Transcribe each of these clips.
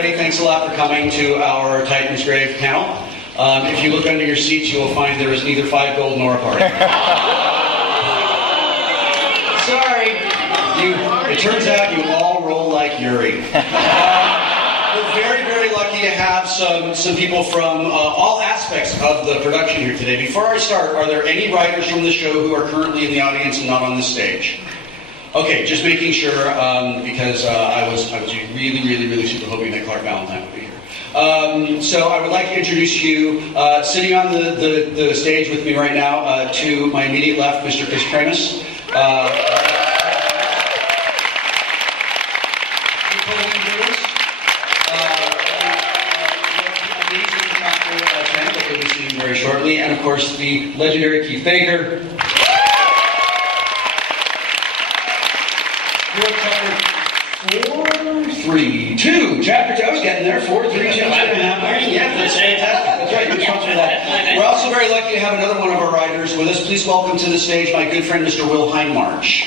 everybody. Thanks a lot for coming to our Titansgrave panel. If you look under your seats, you will find there is neither 5 gold nor a party. Sorry. It turns out you all roll like Yuri. We're very, very lucky to have some people from all aspects of the production here today. Before I start, are there any writers from the show who are currently in the audience and not on the stage? Okay, just making sure, because I was really, really, really super hoping that Clark Valentine would be here. So I would like to introduce you, sitting on the stage with me right now, to my immediate left, Mr. Chris Kramus. That you'll be seeing very shortly, and of course the legendary Keith Baker. 4, 3, 2. Chapter 2. I was getting there. 4, 3, 2. Yeah, that's fantastic. That's right. You're responsible for that. We're also very lucky to have another one of our writers with us. Please welcome to the stage my good friend, Mr. Will Hindmarch.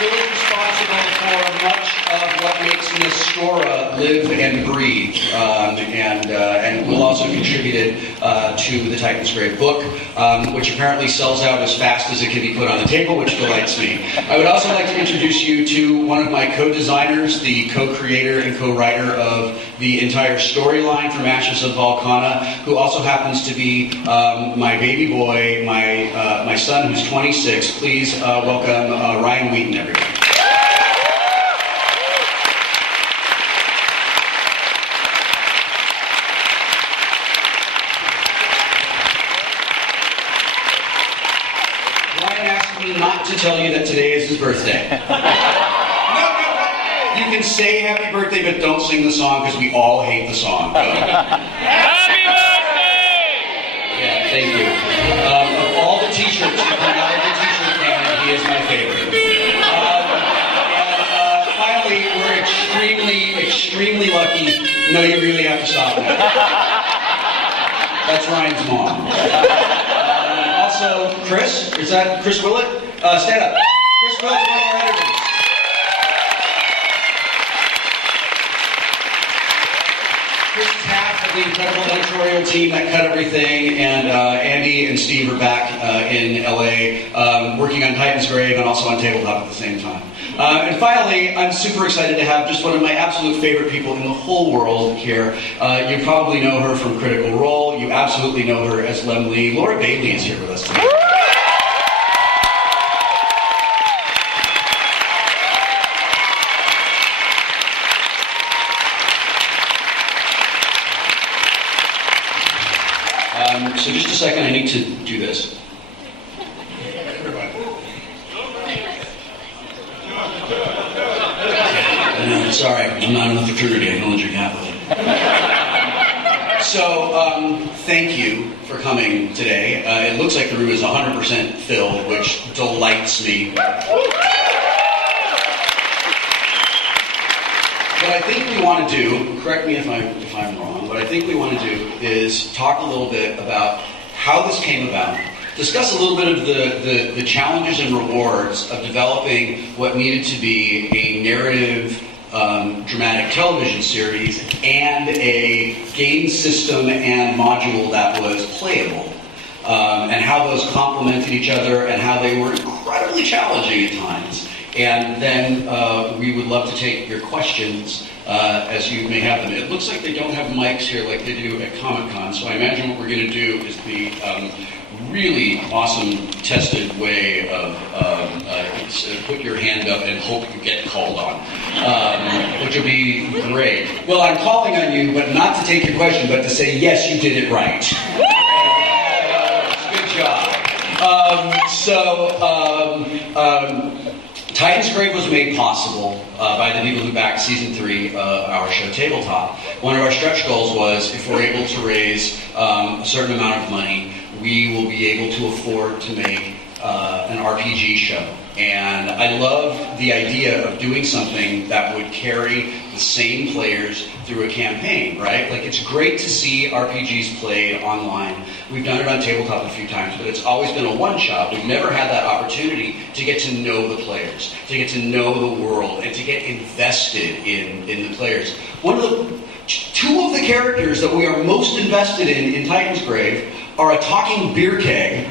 Will is responsible for much of what makes Nestora live and breathe, and Will also contributed to the Titansgrave book, which apparently sells out as fast as it can be put on the table, which delights me. I would also like to introduce you to one of my co-designers, the co-creator and co-writer of the entire storyline from Ashes of Volcana, who also happens to be my baby boy, my son, who's 26. Please welcome Ryan Wheaton, everybody. Not to tell you that today is his birthday. No. You can say happy birthday, but don't sing the song because we all hate the song. Happy birthday! Yeah, thank you. Of all the t-shirts you come out of the t-shirt can, he is my favorite. And finally, we're extremely lucky. No, you really have to stop that. That's Ryan's mom. Also, Chris, is that Chris Willett? Stand up. Chris Willett's one of our editors. Chris is half of the incredible editorial team that cut everything, and Andy and Steve are back in LA working on Titansgrave and also on Tabletop at the same time. And finally, I'm super excited to have just one of my absolute favorite people in the whole world here. You probably know her from Critical Role. You absolutely know her as Lem Lee. Laura Bailey is here with us today. So just a second, I need to do this. Sorry, I'm not in the fraternity. I can only drink half of it. So, thank you for coming today. It looks like the room is 100% filled, which delights me. What I think we want to do, correct me if I'm wrong, what I think we want to do is talk a little bit about how this came about, discuss a little bit of the challenges and rewards of developing what needed to be a narrative dramatic television series and a game system and module that was playable, and how those complemented each other and how they were incredibly challenging at times. And then we would love to take your questions as you may have them. It looks like they don't have mics here like they do at Comic-Con, so I imagine what we're going to do is the really awesome tested way of put your hand up and hope you get called on, which will be great. Well, I'm calling on you, but not to take your question, but to say, yes, you did it right. Good job. Titansgrave was made possible by the people who backed season 3 of our show Tabletop. One of our stretch goals was, if we're able to raise a certain amount of money, we will be able to afford to make an RPG show. And I love the idea of doing something that would carry the same players through a campaign, right? Like, it's great to see RPGs played online. We've done it on tabletop a few times, but it's always been a one-shot. We've never had that opportunity to get to know the players, to get to know the world, and to get invested in the players. Two of the characters that we are most invested in Titansgrave are a talking beer keg.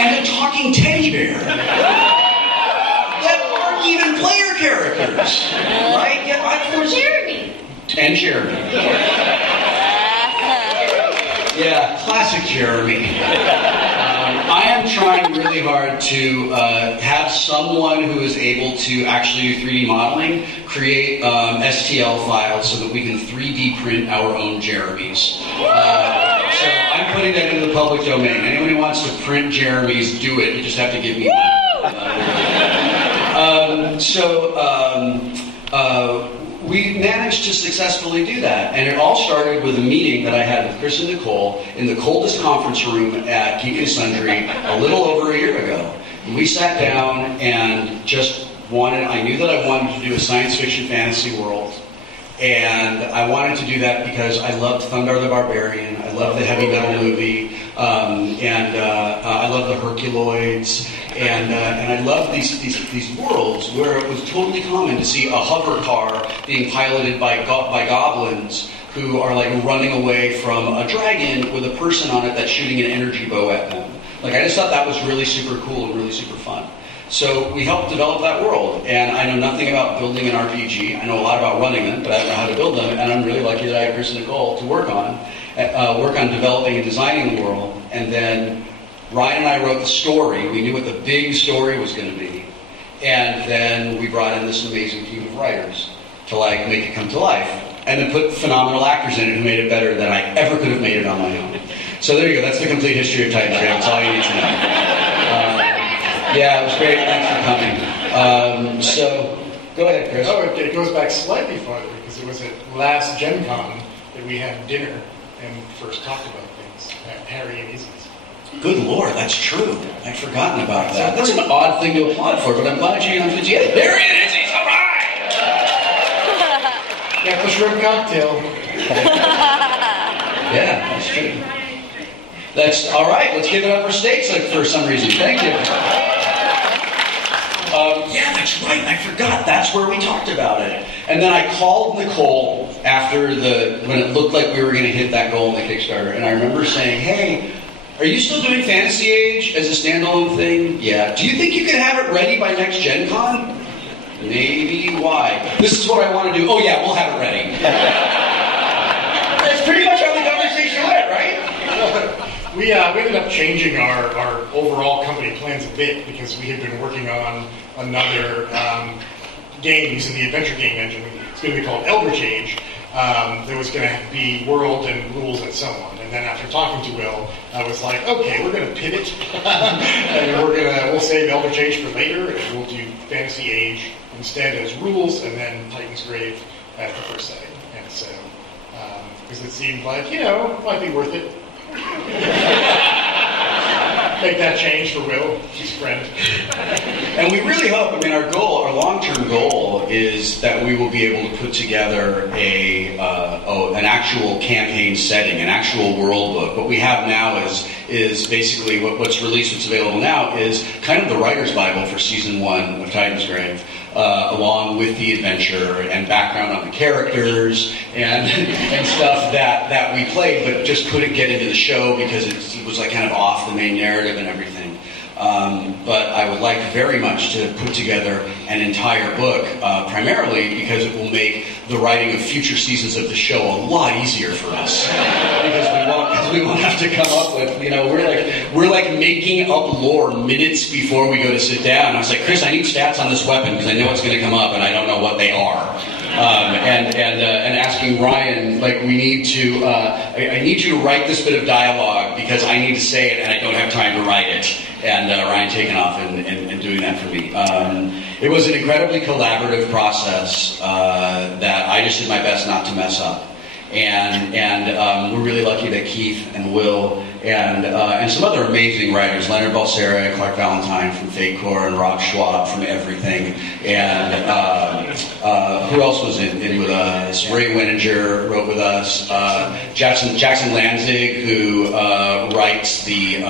And a talking teddy bear that aren't even player characters, right? Yeah, of course. Jeremy. And Jeremy. Yeah, classic Jeremy. I am trying really hard to have someone who is able to actually do 3D modeling, create STL files so that we can 3D print our own Jeremys. So I'm putting that into the public domain. Anyone who wants to print Jeremys, do it. You just have to give me money. We managed to successfully do that. And it all started with a meeting that I had with Chris and Nicole in the coldest conference room at Geek and Sundry a little over a year ago. And we sat down and I knew that I wanted to do a science fiction fantasy world. And I wanted to do that because I loved Thundar the Barbarian, I loved the heavy metal movie, I loved the Herculoids, and I loved these worlds where it was totally common to see a hover car being piloted by goblins who are like running away from a dragon with a person on it that's shooting an energy bow at them. Like, I just thought that was really super cool and really super fun. So we helped develop that world, and I know nothing about building an RPG. I know a lot about running them, but I don't know how to build them, and I'm really lucky that I have Chris and Nicole to work on developing and designing the world. And then Ryan and I wrote the story. We knew what the big story was going to be, and then we brought in this amazing team of writers to like make it come to life, and then put phenomenal actors in it who made it better than I ever could have made it on my own. So there you go. That's the complete history of Titansgrave. That's all you need to know. Yeah, it was great. Thanks for coming. So, go ahead, Chris. Oh, it goes back slightly farther because it was at last Gen Con that we had dinner and first talked about things at Harry and Izzy's. Good Lord, that's true. I'd forgotten about that. That's an odd thing to applaud for, but I'm glad you got it. Yeah, there it is. He's all right. Got the shrimp cocktail. Yeah, that's true. That's all right. Let's give it up for steaks for some reason. Thank you. Yeah, that's right. I forgot. That's where we talked about it. And then I called Nicole after when it looked like we were going to hit that goal in the Kickstarter. And I remember saying, "Hey, are you still doing Fantasy Age as a standalone thing?" "Yeah." "Do you think you could have it ready by next Gen Con?" "Maybe." "Why?" "This is what I want to do." "Oh yeah, we'll have it ready." That's pretty much how the conversation went, right? We ended up changing our overall company plans a bit because we had been working on another game using the adventure game engine. It's going to be called Eldritch Age. There was going to be world and rules and so on. And then after talking to Will, I was like, okay, we're going to pivot, and we'll save Eldritch Age for later, and we'll do Fantasy Age instead as rules, and then Titansgrave at the first setting. And so, because it seemed like, it might be worth it. Make that change for Will, his friend. And we really hope, our long-term goal is that we will be able to put together an actual campaign setting, an actual world book. What we have now is basically what's released, what's available now is kind of the writer's Bible for Season 1 of Titansgrave, along with the adventure and background on the characters and stuff that we played, but just couldn't get into the show because it was like kind of off the main narrative and everything. But I would like very much to put together an entire book, primarily because it will make the writing of future seasons of the show a lot easier for us. Because we won't have to come up with, we're like making up lore minutes before we go to sit down. I was like, Chris, I need stats on this weapon because I know it's going to come up and I don't know what they are. And asking Ryan, I need you to write this bit of dialogue because I need to say it and I don't have time to write it. And Ryan taking off and doing that for me. It was an incredibly collaborative process that I just did my best not to mess up. and we're really lucky that Keith and Will and some other amazing writers, Leonard Balsera and Clark Valentine from Fate Core and Rob Schwab from Everything, and who else was in with us? Ray Winninger wrote with us. Jackson Lanzig, who writes the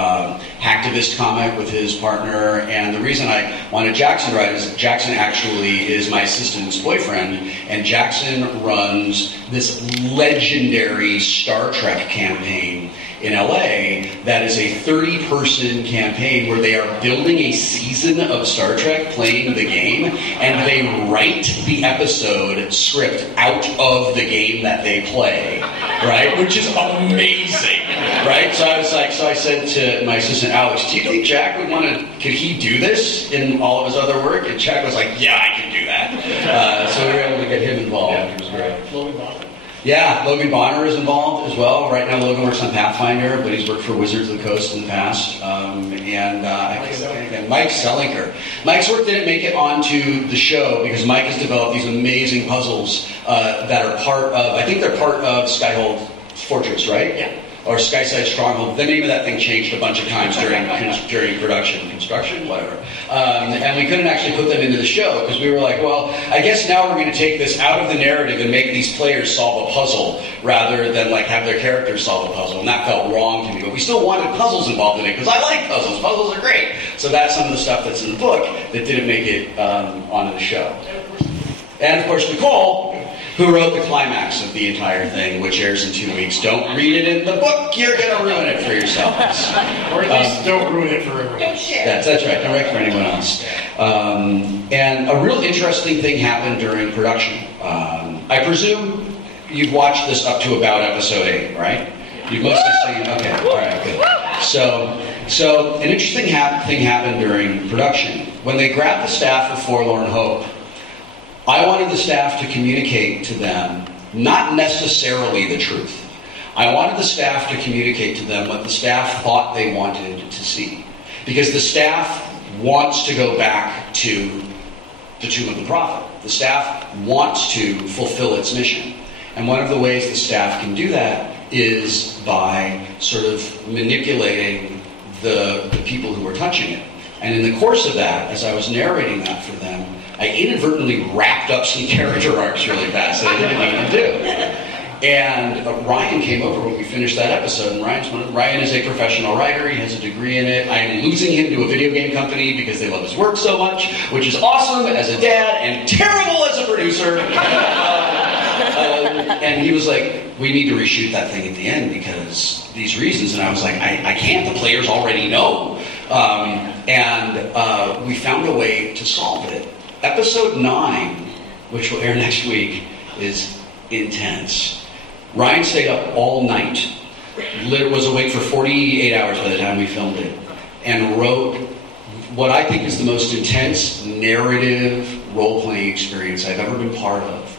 Hacktivist comic with his partner. And the reason I wanted Jackson to write is that Jackson actually is my assistant's boyfriend, and Jackson runs this legendary Star Trek campaign in LA that is a 30-person campaign where they are building a season of Star Trek, playing the game, and they write the episode script out of the game that they play, right? Which is amazing, right? So I said to my assistant Alex, do you think Jack would want to, could he do this in all of his other work? And Jack was like, yeah, I can do that. So we were able to get him involved, which was great. Logan Bonner. Yeah, Logan Bonner is involved as well. Right now, Logan works on Pathfinder, but he's worked for Wizards of the Coast in the past. And Mike Selinker. Mike's work didn't make it onto the show because Mike has developed these amazing puzzles that are part of, I think they're part of Skyhold Fortress, right? Yeah. Or Skyside Stronghold. The name of that thing changed a bunch of times during construction, whatever. And we couldn't actually put them into the show because we were like, well, I guess now we're going to take this out of the narrative and make these players solve a puzzle rather than like have their characters solve a puzzle. And that felt wrong to me. But we still wanted puzzles involved in it because I like puzzles. Puzzles are great. So that's some of the stuff that's in the book that didn't make it onto the show. And of course, Nicole, who wrote the climax of the entire thing, which airs in 2 weeks. Don't read it in the book. You're going to ruin it for yourself. Or at least don't ruin it for everyone else. That's right. Don't write for anyone else. And a real interesting thing happened during production. I presume you've watched this up to about episode 8, right? You've mostly seen, okay, all right, good. So an interesting thing happened during production. When they grabbed the staff of Forlorn Hope, I wanted the staff to communicate to them not necessarily the truth. I wanted the staff to communicate to them what the staff thought they wanted to see. Because the staff wants to go back to the Tomb of the Prophet. The staff wants to fulfill its mission. And one of the ways the staff can do that is by sort of manipulating the people who are touching it. And in the course of that, as I was narrating that for them, I inadvertently wrapped up some character arcs really fast that I didn't mean to do. And Ryan came over when we finished that episode, and Ryan is a professional writer. He has a degree in it. I am losing him to a video game company because they love his work so much, which is awesome as a dad and terrible as a producer. And he was like, we need to reshoot that thing at the end because these reasons. And I was like, I can't. The players already know. And we found a way to solve it. Episode 9, which will air next week, is intense. Ryan stayed up all night, was awake for 48 hours by the time we filmed it, and wrote what I think is the most intense narrative role-playing experience I've ever been part of,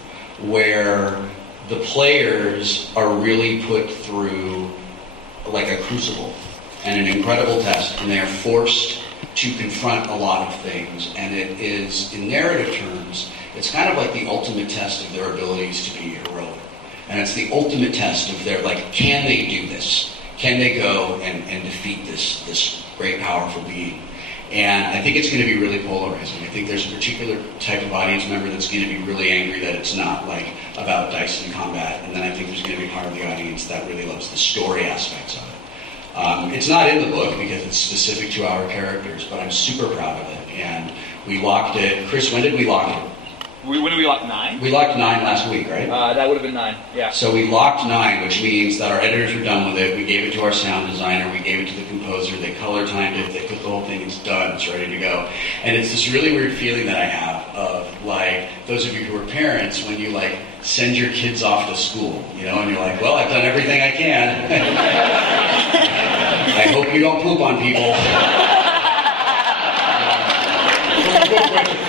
where the players are really put through like a crucible and an incredible test, and they are forced to confront a lot of things. And it is, in narrative terms, it's kind of like the ultimate test of their abilities to be heroic. And it's the ultimate test of their, like, can they do this? Can they go and defeat this great, powerful being? And I think it's going to be really polarizing. I think there's a particular type of audience member that's going to be really angry that it's not, like, about dice and combat. And then I think there's going to be part of the audience that really loves the story aspects of it. It's not in the book because it's specific to our characters, but I'm super proud of it. And we locked it. Chris, when did we lock it? When did we lock 9? We locked 9 last week, right? That would have been 9, yeah. So we locked 9, which means that our editors were done with it. We gave it to our sound designer. We gave it to the composer. They color timed it. They put the whole thing. It's done. It's ready to go. And it's this really weird feeling that I have of, like, those of you who are parents, when you, like, send your kids off to school, you know, and you're like, well, I've done everything I can. I hope you don't poop on people.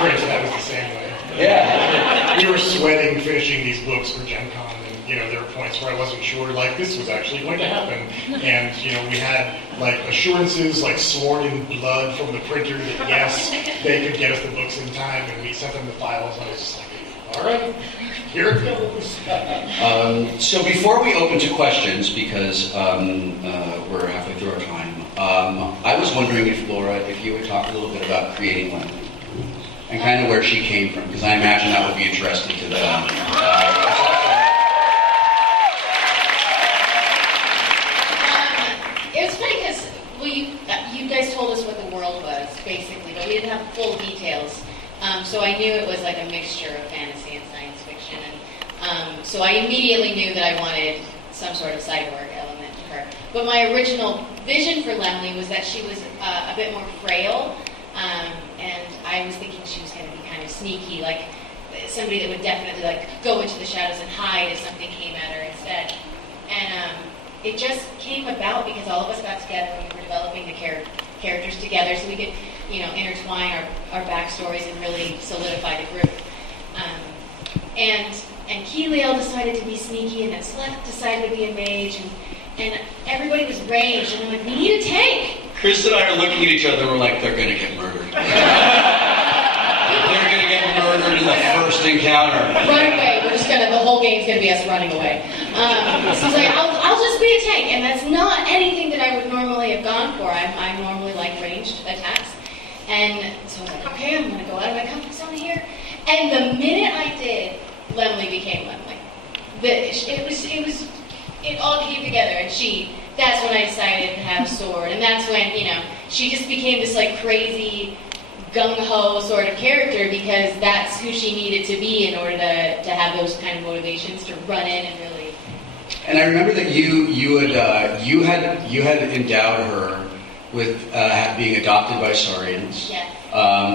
That was the same way. Yeah. We were sweating finishing these books for Gen Con, and, you know, there were points where I wasn't sure, like, this was actually going to happen. And, you know, we had, like, assurances, like, sworn in blood from the printer that, yes, they could get us the books in time, and we sent them the files, and I was just like, All right, here it goes. So before we open to questions, because we're halfway through our time, I was wondering if Laura, if you would talk a little bit about creating Lemon and kind of where she came from, because I imagine that would be interesting to them. It was funny because you guys told us what the world was, basically, but we didn't have full details. So I knew it was like a mixture of fantasy and science fiction. And so I immediately knew that I wanted some sort of cyborg element to her. But my original vision for Lemley was that she was a bit more frail. And I was thinking she was going to be kind of sneaky, like somebody that would definitely like go into the shadows and hide if something came at her instead. And it just came about because all of us got together when we were developing the characters together, so we could, intertwine our backstories and really solidify the group. And Keeliel decided to be sneaky, and then Sleth decided to be a mage, and everybody was ranged, and I'm like, we need a tank. Chris and I are looking at each other and we're like, they're going to get murdered. They're going to get murdered in the first encounter. Run away. The whole game's going to be us running away. So I was like, I'll just be a tank, and that's not anything that I would normally have gone for. I normally like ranged attacks. And so I was like, okay, I'm going to go out of my comfort zone here. And the minute I did, Lemley became Lemley. It all came together, and that's when I decided to have a sword, and that's when, she just became this like crazy gung-ho sort of character because that's who she needed to be in order to have those kind of motivations to run in and really. And I remember that you had endowed her with being adopted by Saurians, Yes.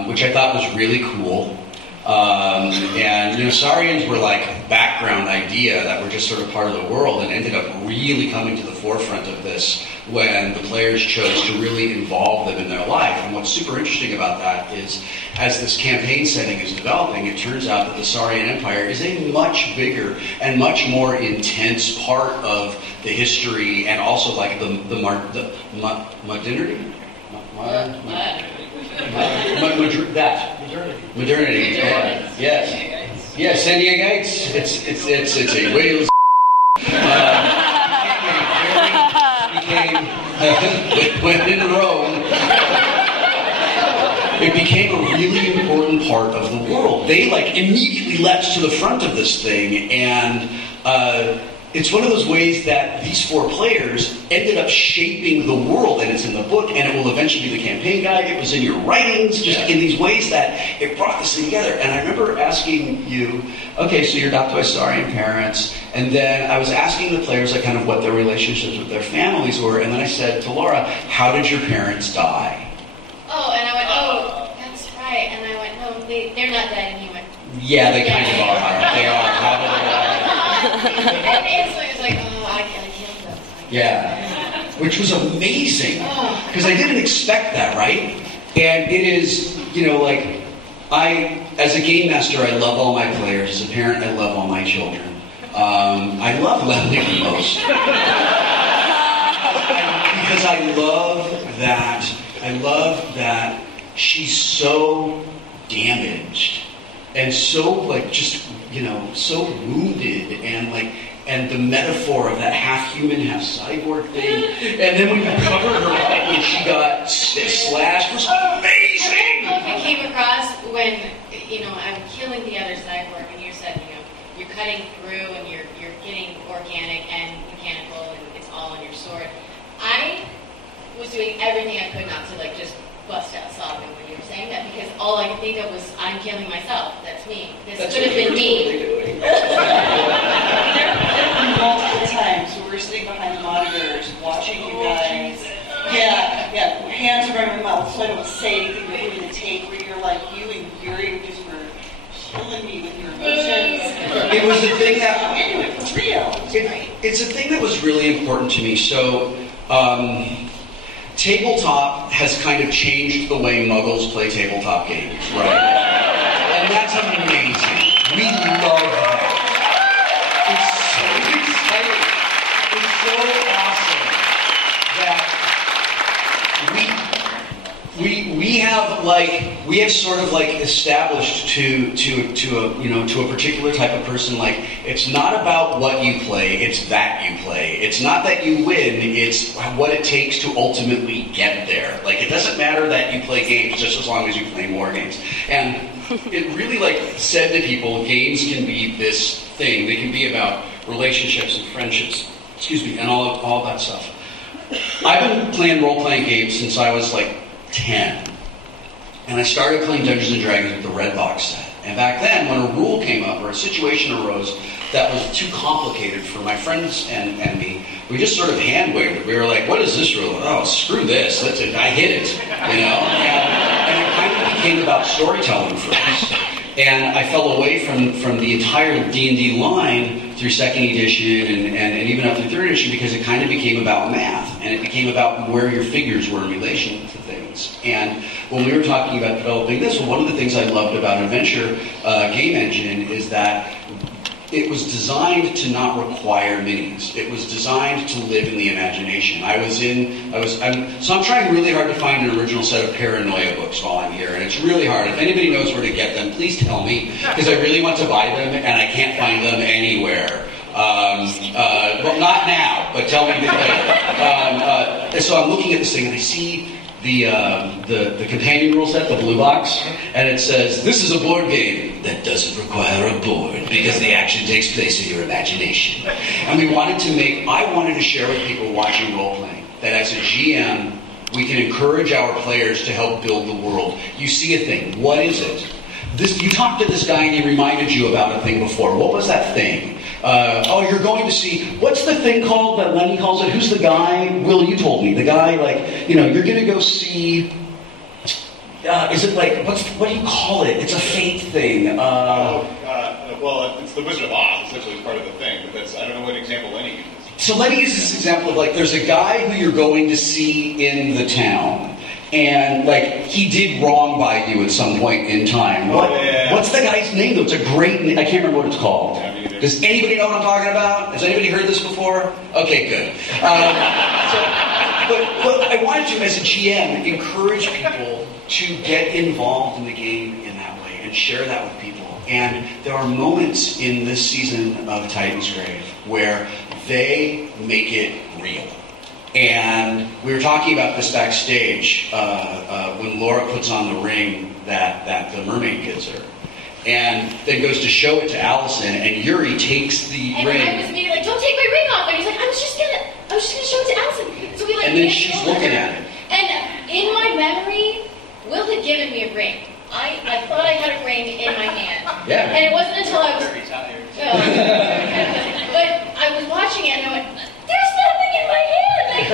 Which I thought was really cool. And Saurians were like background idea that were just sort of part of the world, and ended up really coming to the forefront of this when the players chose to really involve them in their life. And what's super interesting about that is, as this campaign setting is developing, it turns out that the Saurian Empire is a much bigger and much more intense part of the history, and also like the modernity. Modernity. Yes. Yes, San Diegoites. It's a Wales. When in Rome, it became a really important part of the world. They immediately leapt to the front of this thing, and it's one of those ways that these four players ended up shaping the world, and it's in the book, and it will eventually be the campaign guide. It was in your writings, just in these ways that it brought this thing together. And I remember asking you, okay, so you're adopted by Saurian parents, and then I was asking the players kind of what their relationships with their families were, and then I said to Laura, how did your parents die? Oh, and I went, oh, that's right. And I went, no, they're not dead. And he went, yeah, they kind of are. They are. How did they die? And so he was like, oh, I killed them. Yeah, which was amazing, because I didn't expect that, right? And it is, as a game master, I love all my players. As a parent, I love all my children. I love Lemley the most. Because I love that she's so damaged and so so wounded, and the metaphor of that half human, half cyborg thing, and then when you covered her up when she got slashed was amazing. I don't know if it came across when I'm killing the other cyborg, and you said you're cutting through and you're getting organic and mechanical, and it's all on your sword. I was doing everything I could not to just bust out sobbing when you were saying that, because all I could think of was, I'm killing myself. That's me. This could have been me. There were multiple times where we're sitting behind the monitors watching you guys. Yeah, hands around my mouth so I don't say anything before the take, where you and Yuri just were killing me with your emotions. It was a thing that I'm into it for real. It's a thing that was really important to me. So, tabletop has kind of changed the way Muggles play tabletop games, right? And that's amazing. We love that. It's so exciting. It's so awesome that we have sort of like established to a particular type of person, like, it's not about what you play, it's that you play. It's not that you win, it's what it takes to ultimately get there. Like, it doesn't matter that you play games just as long as you play more games. And it really like said to people, games can be this thing. They can be about relationships and friendships, and all that stuff. I've been playing role-playing games since I was like 10. And I started playing Dungeons and Dragons with the Red Box set. And back then, when a rule came up or a situation arose that was too complicated for my friends and me, we just sort of hand-waved it. We were like, what is this rule? Oh, screw this. That's it. I hit it. And it kind of became about storytelling for us. And I fell away from the entire D&D line through second edition and even up through third edition because it kind of became about math. And it became about where your figures were in relation to things. And when we were talking about developing this, well, one of the things I loved about Adventure Game Engine is that it was designed to not require minis. It was designed to live in the imagination. So I'm trying really hard to find an original set of Paranoia books while I'm here, and it's really hard. If anybody knows where to get them, please tell me, because I really want to buy them, and I can't find them anywhere. Well, not now, but tell me later. So I'm looking at this thing, and I see the companion rule set, the blue box, and it says, this is a board game that doesn't require a board because the action takes place in your imagination. And I wanted to share with people watching role-playing that as a GM, we can encourage our players to help build the world. You see a thing, what is it? You talked to this guy and he reminded you about a thing before. What was that thing? You're going to see, what's the thing called that Lenny calls it? Who's the guy? Will, you told me. The guy, you're going to go see, is it like, what do you call it? It's a fate thing. Well, it's the Wizard of Oz, essentially, is part of the thing. But I don't know what example Lenny uses. So Lenny uses this example of, there's a guy who you're going to see in the town. And, he did wrong by you at some point in time. What's the guy's name, though? It's a great name. I can't remember what it's called. Does anybody know what I'm talking about? Has anybody heard this before? Okay, good. But I wanted to, as a GM, encourage people to get involved in the game in that way and share that with people. And there are moments in this season of Titansgrave where they make it real. And we were talking about this backstage when Laura puts on the ring that the mermaid gives her. And then goes to show it to Allison, and Yuri takes the ring. And I was being like, don't take my ring off. And he's like, I was just gonna show it to Allison. So we and then she's looking at it. And in my memory, Will had given me a ring. I thought I had a ring in my hand. Yeah. And it wasn't until I was Very tired. but I was watching it and I went, there's nothing in my hand. I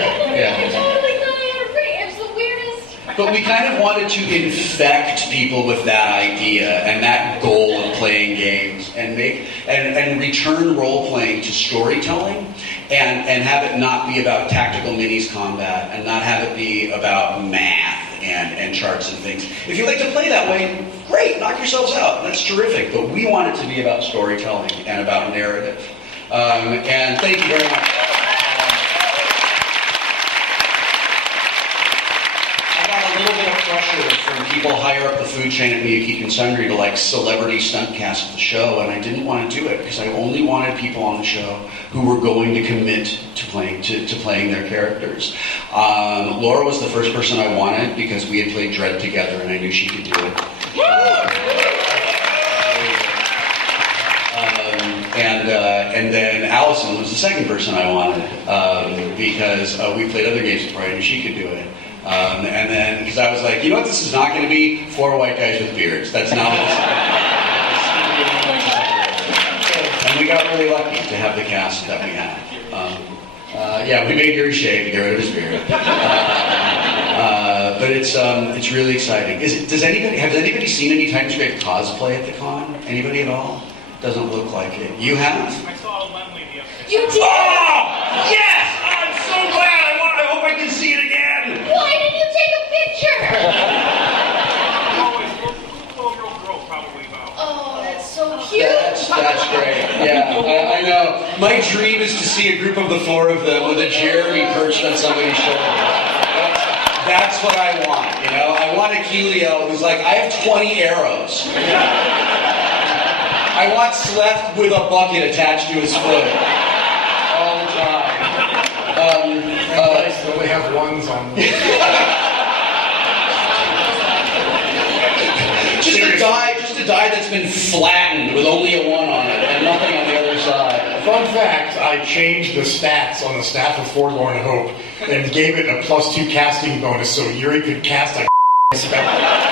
totally thought I had a ring. It was the weirdest. But we kind of wanted to infect people with that idea and that goal of playing games and return role-playing to storytelling and have it not be about tactical minis combat and not have it be about math and charts and things. If you like to play that way, great, knock yourselves out. That's terrific. But we want it to be about storytelling and about narrative. And thank you very much. A little bit of pressure from people higher up the food chain at Miyake and Sundry to celebrity stunt cast the show, and I didn't want to do it because I only wanted people on the show who were going to commit to playing their characters. Laura was the first person I wanted because we had played Dread together and I knew she could do it. And then Allison was the second person I wanted because we played other games before I knew she could do it. And then, because I was like, you know what, this is not going to be 4 white guys with beards. That's not what it's And we got really lucky to have the cast that we had. We made Yuri shave to get rid of his beard. But it's really exciting. Has anybody seen any Titansgrave cosplay at the con? Anybody at all? Doesn't look like it. You have? I saw Lemley the other day. You did? Oh! Yes! I'm so glad! I hope I can see it again! Why didn't you take a picture? Oh, it's 12-year-old girl probably about. Oh, that's so cute. That's great. Yeah, I know. My dream is to see a group of the 4 of them with a Jeremy perched on somebody's shoulder. That's what I want, you know? I want a Helio who's like, I have 20 arrows. I want Sleth with a bucket attached to his foot all the time. They only have ones on them. Just a die that's been flattened with only a 1 on it and nothing on the other side. Fun fact, I changed the stats on the Staff of Forlorn Hope and gave it a +2 casting bonus so Yuri could cast a spell.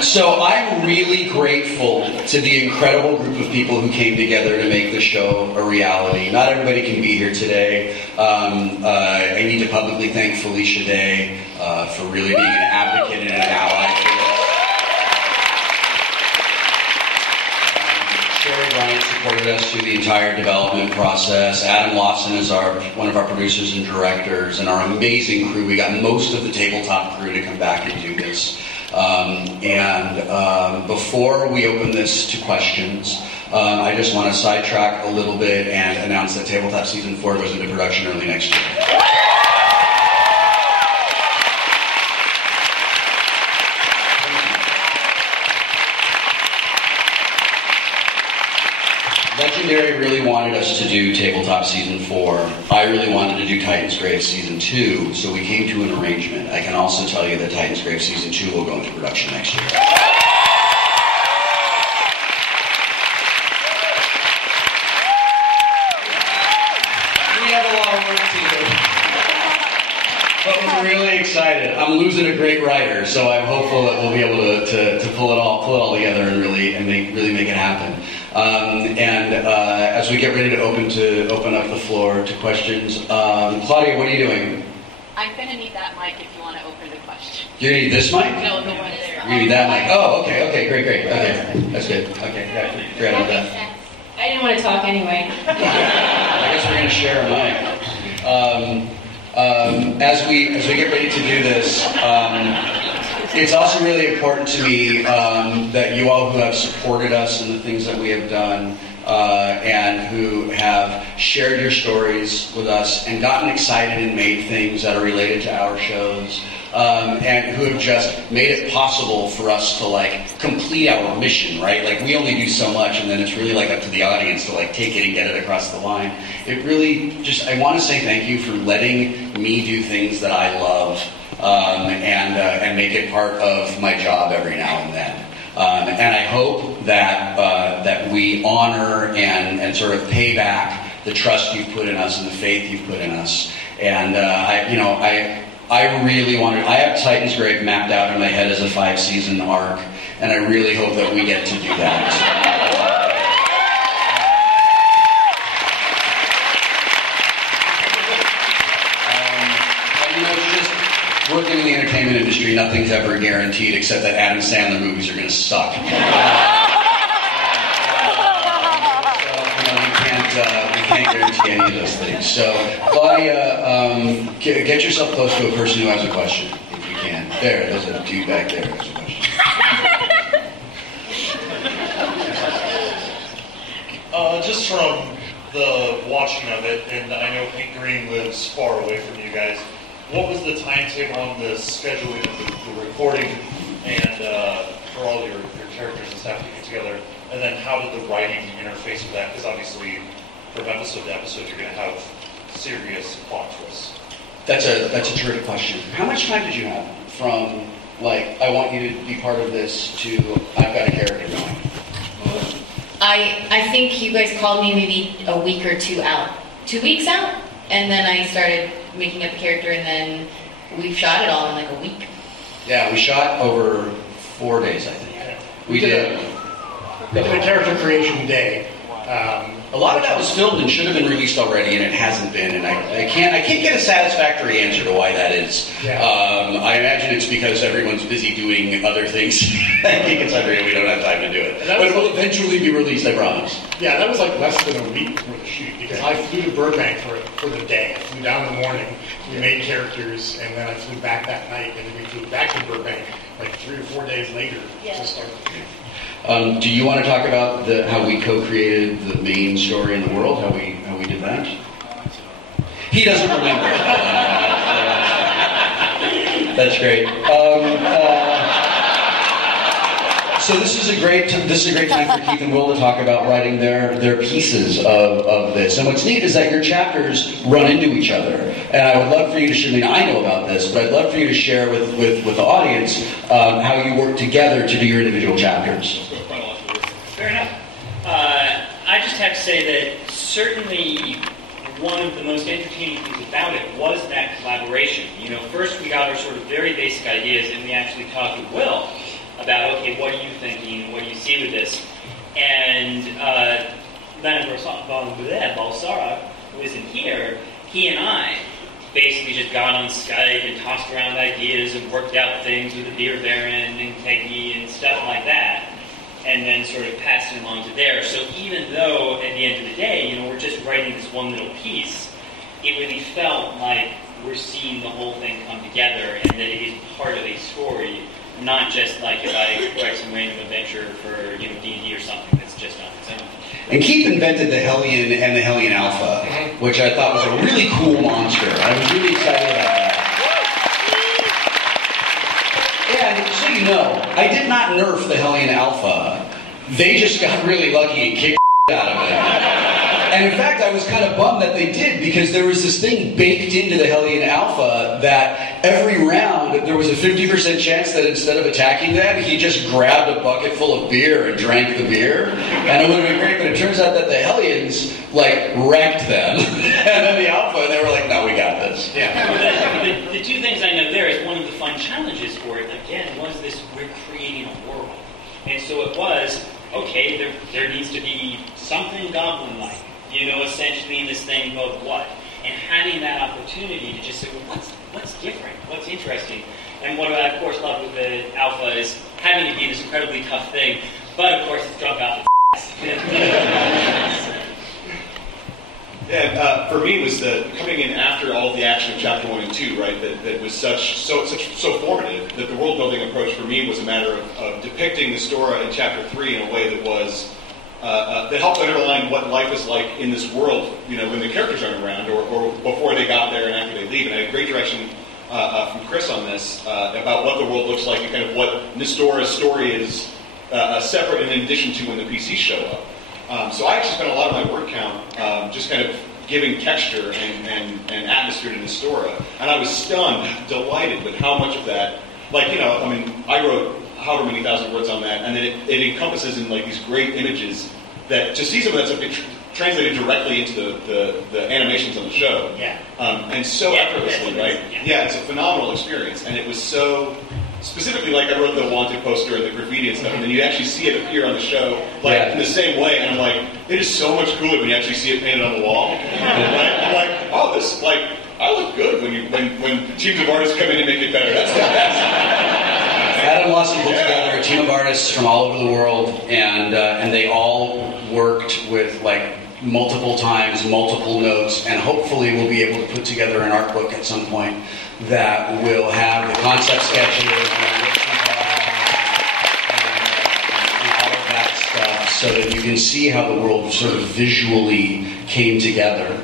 So I'm really grateful to the incredible group of people who came together to make the show a reality. Not everybody can be here today. I need to publicly thank Felicia Day for really being an advocate and an ally for this. Sherry Bryant supported us through the entire development process. Adam Lawson is one of our producers and directors, and our amazing crew. We got most of the tabletop crew to come back and do this. Before we open this to questions, I just want to sidetrack a little bit and announce that Tabletop Season 4 goes into production early next year. Legendary really wanted us to do Tabletop Season 4. I really wanted to do Titansgrave Season 2, so we came to an arrangement. I can also tell you that Titansgrave Season 2 will go into production next year. We have a lot of work to do. But we're really excited. I'm losing a great writer, so I'm hopeful that we'll be able to pull it all together and really make it happen. As we get ready to open up the floor to questions, Claudia, what are you doing? I'm going to need that mic if you want to open the question. You need this mic? No, the one there. You need that mic. Oh, okay, great. Okay, that's good. Okay, yeah, forget about that. I didn't want to talk anyway. I guess we're going to share a mic. As we get ready to do this, it's also really important to me that you all who have supported us in the things that we have done and who have shared your stories with us and gotten excited and made things that are related to our shows and who have just made it possible for us to complete our mission, right? Like we only do so much and then it's really up to the audience to take it and get it across the line. It really I want to say thank you for letting me do things that I love and make it part of my job every now and then. And I hope that we honor and sort of pay back the trust you've put in us and the faith you've put in us. And I really want to. I have Titansgrave mapped out in my head as a 5-season arc, and I really hope that we get to do that. Working in the entertainment industry, nothing's ever guaranteed except that Adam Sandler movies are going to suck. We can't guarantee any of those things. So, Claudia, get yourself close to a person who has a question, if you can. There's a dude back there who has a question. Just from the watching of it, and I know Pink Green lives far away from you guys. What was the timetable on the scheduling of the recording and for all your characters and stuff to get together? And then how did the writing interface with that? Because obviously, from episode to episode, you're going to have serious plot twists. That's a terrific question. How much time did you have from, I want you to be part of this to, I've got a character going? I think you guys called me maybe a week or 2 out. 2 weeks out? And then I started making up the character, and then we shot it all in a week. Yeah, we shot over 4 days, I think. We did. We did a character creation day. A lot of that was filmed and should have been released already, and it hasn't been. And I can't get a satisfactory answer to why that is. Yeah. I imagine it's because everyone's busy doing other things. I think it's unreal. We don't have time to do it, but it will eventually be released. I promise. Yeah, that was less than a week before the shoot because I flew to Burbank for the day. I flew down in the morning. We made characters, and then I flew back that night, and then we flew back to Burbank 3 or 4 days later to start the shoot. Do you want to talk about how we co-created the main story in the world? How we did that? He doesn't remember. That's great. So this is a great time for Keith and Will to talk about writing their pieces of this. And what's neat is that your chapters run into each other. And I would love for you to share. I mean, I know about this, but I'd love for you to share with the audience how you work together to do your individual chapters. Fair enough. I just have to say that certainly one of the most entertaining things about it was that collaboration. You know, first we got our sort of very basic ideas, and we actually talked with Will about, okay, what are you thinking? What do you see with this? And then Balsara, who isn't here, he and I basically just got on Skype and tossed around ideas and worked out things with the Beer Baron and Keggy and stuff like that, and then sort of passed it along to there. So even though at the end of the day, you know, we're just writing this one little piece, it really felt like we're seeing the whole thing come together and that it is part of a story, not just like if I write some random adventure for, you know, D&D or something that's just on its own. And Keith invented the Hellion and the Hellion Alpha, which I thought was a really cool monster. I was really excited about that. And so you know, I did not nerf the Hellion Alpha. They just got really lucky and kicked out of it. And in fact, I was kind of bummed that they did, because there was this thing baked into the Hellion Alpha that every round there was a 50% chance that instead of attacking them, he just grabbed a bucket full of beer and drank the beer. And it would have been great, but it turns out that the Hellions, like, wrecked them. And then the Alpha, they were like, no, we got this. Yeah. The two things I know there is one of the fun challenges for it, again, was this, we're creating a world. And so it was, okay, there needs to be something goblin-like. You know, essentially in this thing of what? And having that opportunity to just say, well, what's different? What's interesting? And what I, of course, love with the Alpha is having to be this incredibly tough thing, but of course it's drunk off the Yeah, for me, it was coming in after all of the action of Chapter 1 and 2, right, that was so formative, that the world-building approach for me was a matter of depicting the story in Chapter 3 in a way that was that helped underline what life is like in this world, you know, when the characters aren't around, or before they got there and after they leave. And I had great direction from Chris on this about what the world looks like and kind of what Nestora's story is separate and in addition to when the PCs show up. So I actually spent a lot of my word count just kind of giving texture and atmosphere to Nestora. And I was stunned, delighted with how much of that, like, you know, I mean, I wrote however many thousand words on that, and then it encompasses in like these great images that to see some of that stuff translated directly into the animations on the show. Yeah. And so effortlessly, right? Yeah, it's a phenomenal experience, and it was so specifically, like, I wrote the wanted poster and the graffiti and stuff, and then you actually see it appear on the show, like, in the same way, and I'm like, it is so much cooler when you actually see it painted on the wall. Right? I'm like, oh, this, like, I look good when teams of artists come in and make it better. That's the best. Adam Lawson put together a team of artists from all over the world, and they all worked with, like, multiple times, multiple notes, and hopefully we'll be able to put together an art book at some point that will have the concept sketches and all of that stuff, so that you can see how the world sort of visually came together.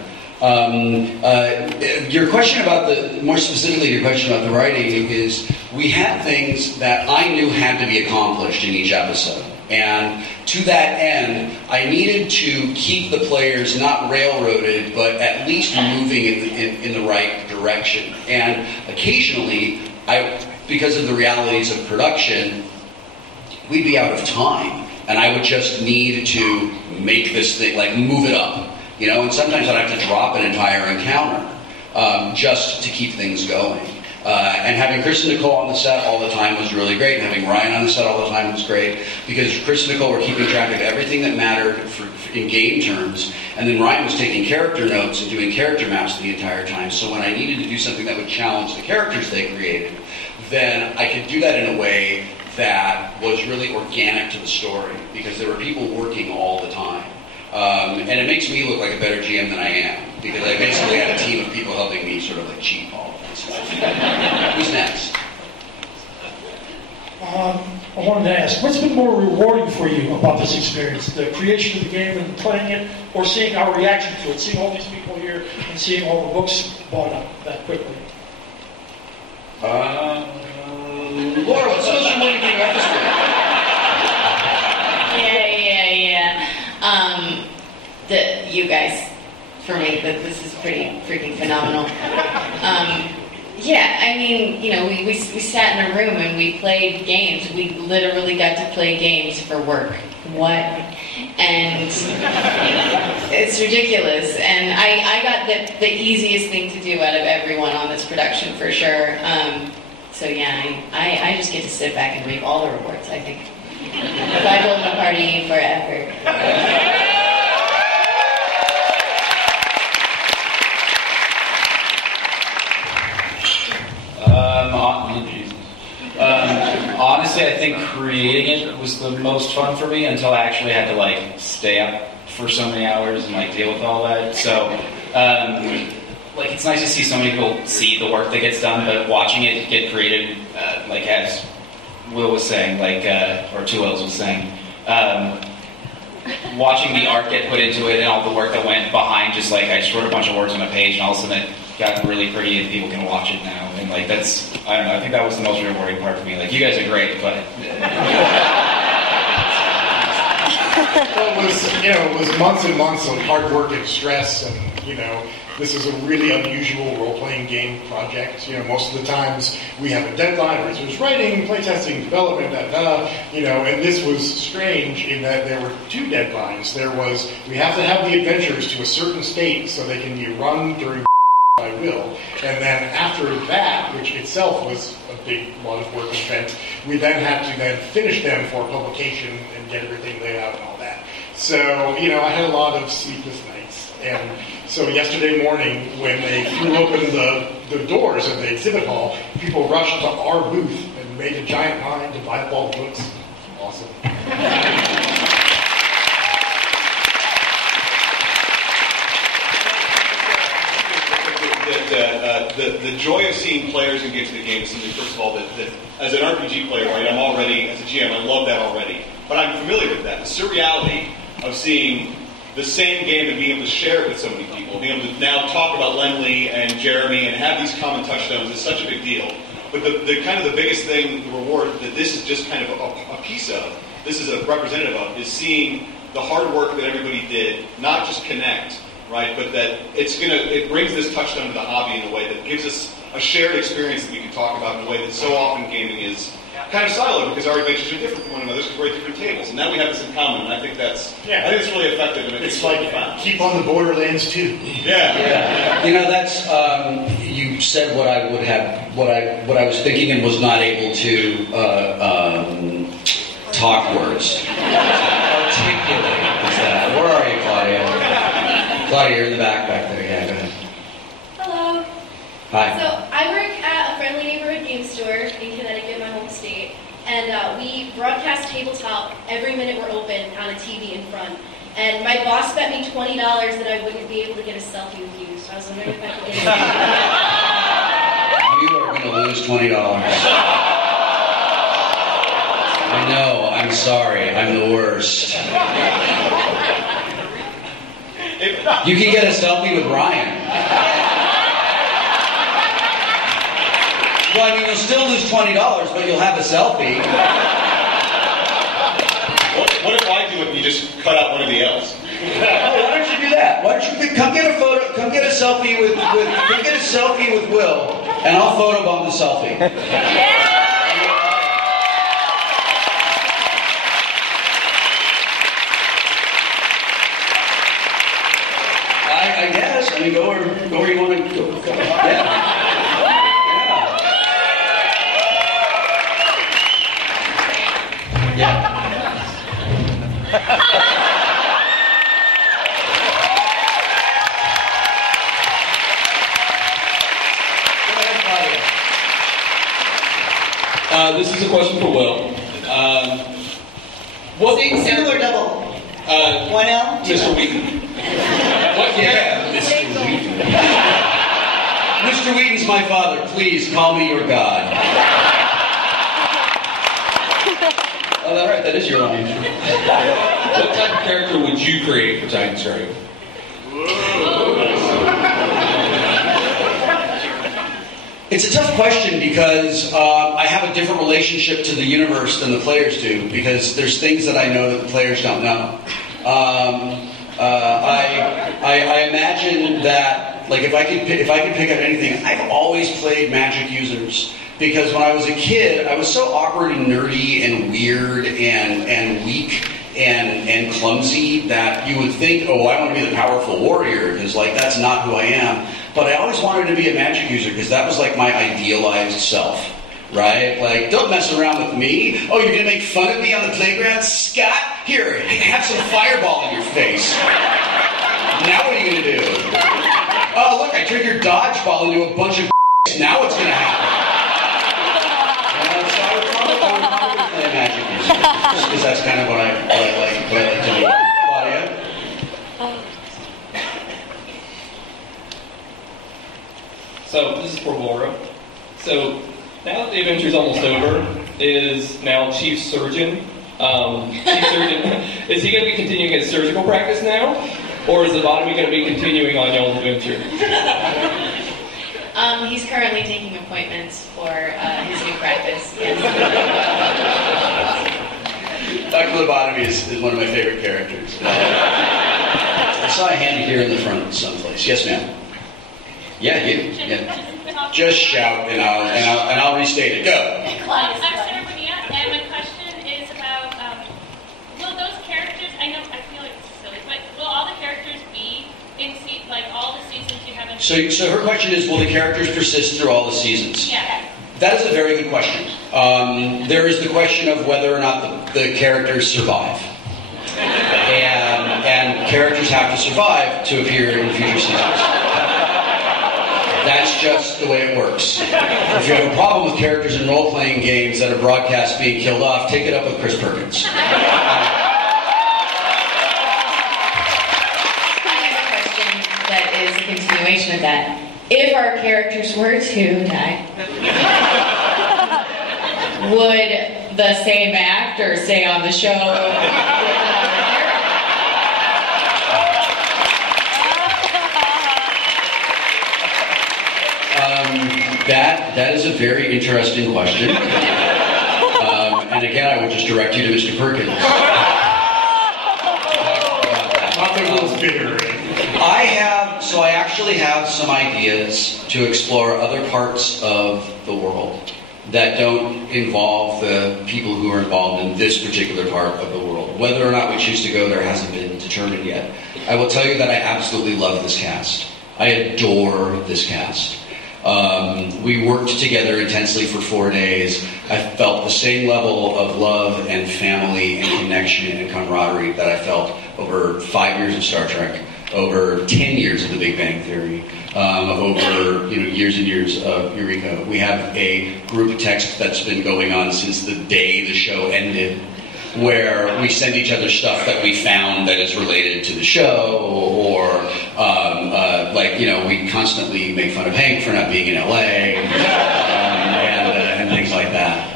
Your question about more specifically your question about the writing is, we had things that I knew had to be accomplished in each episode. And to that end, I needed to keep the players not railroaded, but at least moving in the right direction. And occasionally, because of the realities of production, we'd be out of time, and I would just need to make this thing, like, move it up. You know, and sometimes I'd have to drop an entire encounter just to keep things going. And having Chris and Nicole on the set all the time was really great. And having Ryan on the set all the time was great, because Chris and Nicole were keeping track of everything that mattered in game terms. And then Ryan was taking character notes and doing character maps the entire time. So when I needed to do something that would challenge the characters they created, then I could do that in a way that was really organic to the story, because there were people working all the time. And it makes me look like a better GM than I am, because I basically had a team of people helping me sort of like cheat all of that stuff. Who's next? I wanted to ask, what's been more rewarding for you about this experience? The creation of the game and playing it, or seeing our reaction to it? Seeing all these people here and seeing all the books bought up that quickly? Laura, what's the most rewarding thing about this game? You guys, for me, this is pretty freaking phenomenal. Yeah, I mean, you know, we sat in a room and we played games. We literally got to play games for work. What? And it's ridiculous. And I got the easiest thing to do out of everyone on this production, for sure. So yeah, I just get to sit back and reap all the rewards, I think. Bible party forever. Honestly, I think creating it was the most fun for me until I actually had to like stay up for so many hours and like deal with all that. So, like it's nice to see so many people see the work that gets done, but watching it get created, like as Will was saying, like or Two Wills was saying, watching the art get put into it and all the work that went behind. Just like I just wrote a bunch of words on a page, and all of a sudden it got really pretty, and people can watch it now. And like that's, I don't know, I think that was the most rewarding part for me. Like you guys are great, but well, it was months and months of hard work and stress, and this is a really unusual role-playing game project. Most of the times we have a deadline, or it's writing, playtesting, development, and this was strange in that there were two deadlines. There was, we have to have the adventures to a certain state so they can be run during by Will, and then after that, which itself was a big lot of work and spent, we then had to then finish them for publication and get everything laid out and all that. So, I had a lot of sleepless nights. And so yesterday morning, when they threw open the doors of the exhibit hall, people rushed to our booth and made a giant line to buy up all the books. Awesome. The joy of seeing players engage in the game is something, first of all, that as an RPG player, right, I'm already, as a GM, I love that already. But I'm familiar with that. The surreality of seeing the same game and being able to share it with so many people, being able to now talk about Lenley and Jeremy and have these common touchstones is such a big deal. But the kind of the biggest thing, the reward that this is just kind of a piece of, this is a representative of, is seeing the hard work that everybody did, not just connect, right? But that it brings this touchstone to the hobby in a way that gives us a shared experience that we can talk about in a way that so often gaming is kind of siloed because our adventures are different from one another because we're at different tables. And now we have this in common, and I think that's really effective. And it's like keep on the Borderlands too. Yeah. That's you said what I would have, what I was thinking and was not able to talk words. Articulate. Where are you, Claudia? Claudia, you're in the back there. Yeah, go ahead. Hello. Hi. So I work at a friendly neighborhood game store in Connecticut, my home state, and we broadcast tabletop every minute we're open on a TV in front. And my boss bet me $20 that I wouldn't be able to get a selfie with you, so I was wondering if I could get You are going to lose $20. I know. I'm sorry. I'm the worst. You can get a selfie with Ryan. Well, I mean, you'll still lose $20, but you'll have a selfie. What if I do it and you just cut out one of the L's? Oh, why don't you do that? Why don't you come get a photo? Come get a selfie with Will, and I'll photobomb the selfie. I guess. I mean, go where you want to go. Yeah. Yeah. This is a question for Will. Single or double? One L? Mr. Wheaton. Yeah, Mr. Wheaton. Mr. Wheaton's my father. Please call me your God. Oh, that's right. That is your line. What type of character would you create for Titansgrave? It's a tough question because I have a different relationship to the universe than the players do, because there's things that I know that the players don't know. I imagine that, like, if I could pick up anything, I've always played magic users, because when I was a kid, I was so awkward and nerdy and weird and weak and clumsy that you would think, oh, I want to be the powerful warrior, because, like, that's not who I am. But I always wanted to be a magic user, because that was like my idealized self, right? Like, don't mess around with me. Oh, you're going to make fun of me on the playground? Scott, here, have some fireball in your face. Now what are you going to do? Oh, look, I turned your dodgeball into a bunch of now what's going to happen? So I would probably play a magic user, just because that's kind of what I like to do. Claudia? So this is for Laura. So now that the adventure's almost over, is now Chief Surgeon. Chief Surgeon, is he going to be continuing his surgical practice now? Or is the lobotomy going to be continuing on y'all's adventure? He's currently taking appointments for his new practice. Yes. Dr. Lobotomy is one of my favorite characters. I saw a hand here in the front someplace. Yes, ma'am. Yeah, you. Yeah. Just shout and I'll restate it. Go. I'm Sarah Bonilla, and my question is about will those characters? I feel like it's silly, but will all the characters be in like all the seasons you have? So her question is, will the characters persist through all the seasons? Yeah. That is a very good question. There is the question of whether or not the characters survive. And characters have to survive to appear in future seasons. That's just the way it works. If you have a problem with characters in role-playing games that are broadcast being killed off, take it up with Chris Perkins. I have a question that is a continuation of that. If our characters were to die, would the same actor stay on the show? That is a very interesting question. And again, I would just direct you to Mr. Perkins. Not the rules bigger. I actually have some ideas to explore other parts of the world that don't involve the people who are involved in this particular part of the world. Whether or not we choose to go there hasn't been determined yet. I will tell you that I absolutely love this cast. I adore this cast. We worked together intensely for 4 days. I felt the same level of love and family and connection and camaraderie that I felt over 5 years of Star Trek, over 10 years of The Big Bang Theory, over years and years of Eureka. We have a group text that's been going on since the day the show ended, where we send each other stuff that we found that is related to the show, or we constantly make fun of Hank for not being in LA, and things like that.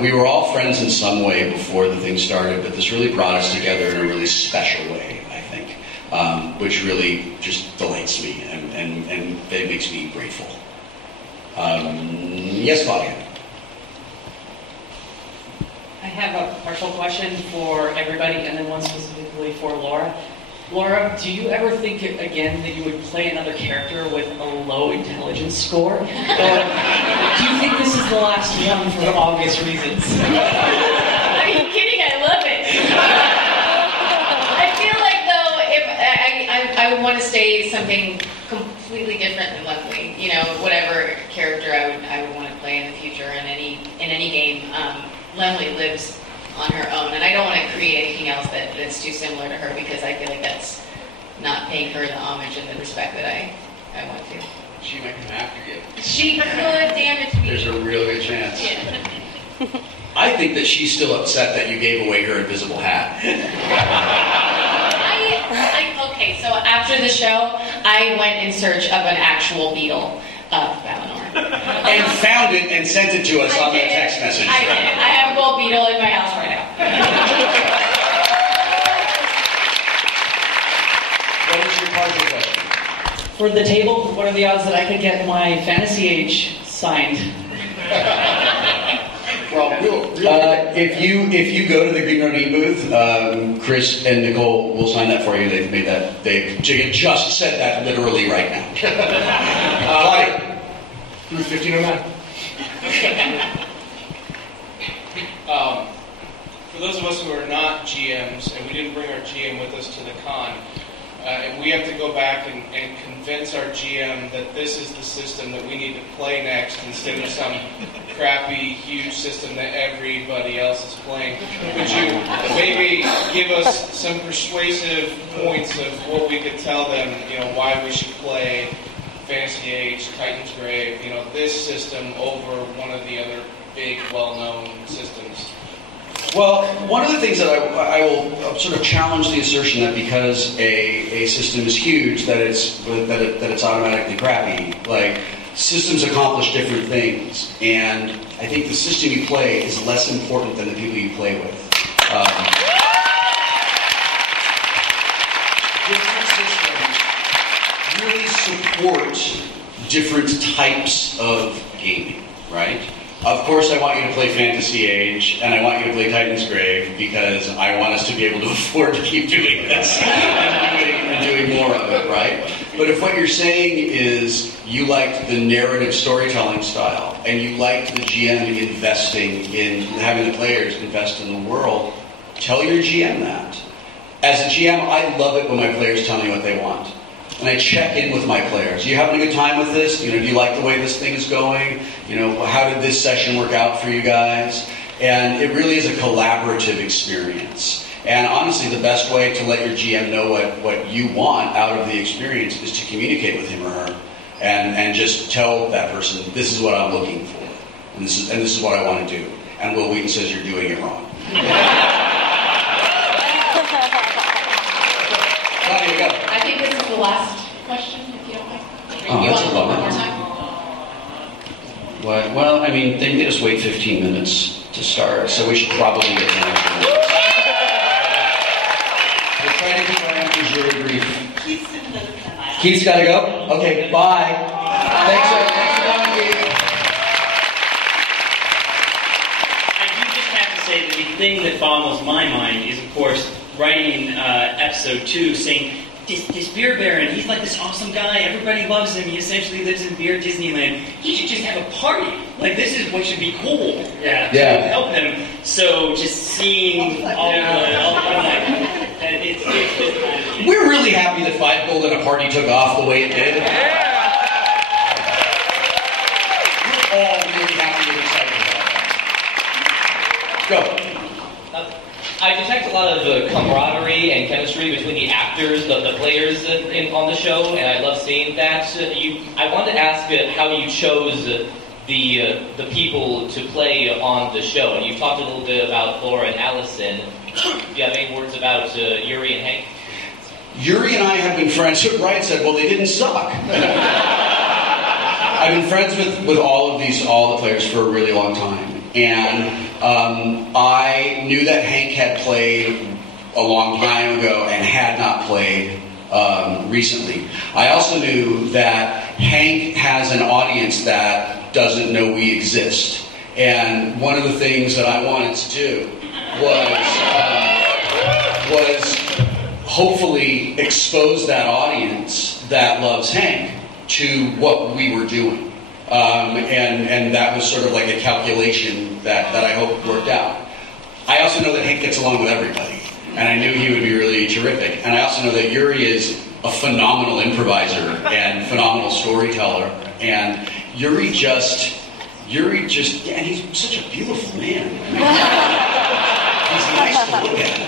We were all friends in some way before the thing started, but this really brought us together in a really special way, I think, which really just delights me and it makes me grateful. Yes, Claudia. I have a partial question for everybody and then one specifically for Laura. Laura, do you ever think again that you would play another character with a low intelligence score? Or do you think this is the last one for obvious reasons? Are you kidding? I love it. I feel like, though, if I would want to stay something completely different than Leslie. Whatever character I would want to play in the future in any game. Lemley lives on her own, and I don't want to create anything else that's too similar to her, because I feel like that's not paying her the homage and the respect that I want to. She might come after you. She could damage me. There's a real good chance. Yeah. I think that she's still upset that you gave away her invisible hat. Okay, so after the show, I went in search of an actual beetle of Valinor. and found it and sent it to us on the text message. I did. I have a gold beetle in my house right now. What is your partial question? For the table, what are the odds that I could get my Fantasy Age signed? Well, if you go to the Green Ronin booth, Chris and Nicole will sign that for you. They've made that. They just said that literally right now. Claudia. Booth 1509. For those of us who are not GMs, and we didn't bring our GM with us to the con, and we have to go back and convince our GM that this is the system that we need to play next instead of some crappy, huge system that everybody else is playing. Could you maybe give us some persuasive points of what we could tell them, why we should play Fantasy Age, Titansgrave, this system over one of the other big, well-known systems? Well, one of the things that I will sort of challenge the assertion that because a system is huge that it's automatically crappy. Like, systems accomplish different things, and I think the system you play is less important than the people you play with. Different systems really support different types of gaming, right? Of course, I want you to play Fantasy Age, and I want you to play Titansgrave, because I want us to be able to afford to keep doing this and doing more of it, right? But if what you're saying is you liked the narrative storytelling style, and you liked the GM investing in having the players invest in the world, tell your GM that. As a GM, I love it when my players tell me what they want. And I check in with my players. Are you having a good time with this? Do you like the way this thing is going? How did this session work out for you guys? And it really is a collaborative experience. And honestly, the best way to let your GM know what you want out of the experience is to communicate with him or her, and just tell that person, this is what I'm looking for, and this is what I want to do. And Will Wheaton says you're doing it wrong. Claudia, go. I think this is the last question, if you don't mind. Oh, You that's want a one bummer. more time? Well, I mean, they made us wait 15 minutes to start, so we should probably get to answer this. We'll try to keep our answers really brief. Keith's got to go? Okay, bye. Thanks for coming, Keith. I do just have to say that the thing that boggles my mind is, of course, writing in episode 2 saying, this beer baron, he's like this awesome guy, everybody loves him, he essentially lives in beer Disneyland, he should just have a party. Like, this is what should be cool to help him. So just seeing all the We're really happy that Five Gold and a Party took off the way it did. We're all really happy and excited about that. Go. I detect a lot of camaraderie and chemistry between the actors, the players on the show, and I love seeing that. I wanted to ask how you chose the people to play on the show. And you've talked a little bit about Laura and Allison. Do you have any words about Yuri and Hank? Yuri and I have been friends. Brian said, well, they didn't suck. I've been friends with all the players for a really long time. And I knew that Hank had played a long time ago and had not played recently. I also knew that Hank has an audience that doesn't know we exist. And one of the things that I wanted to do was hopefully expose that audience that loves Hank to what we were doing. And that was sort of like a calculation that I hope worked out. I also know that Hank gets along with everybody, and I knew he would be really terrific. And I also know that Yuri is a phenomenal improviser and phenomenal storyteller. And Yuri just, and he's such a beautiful man. He's nice to look at.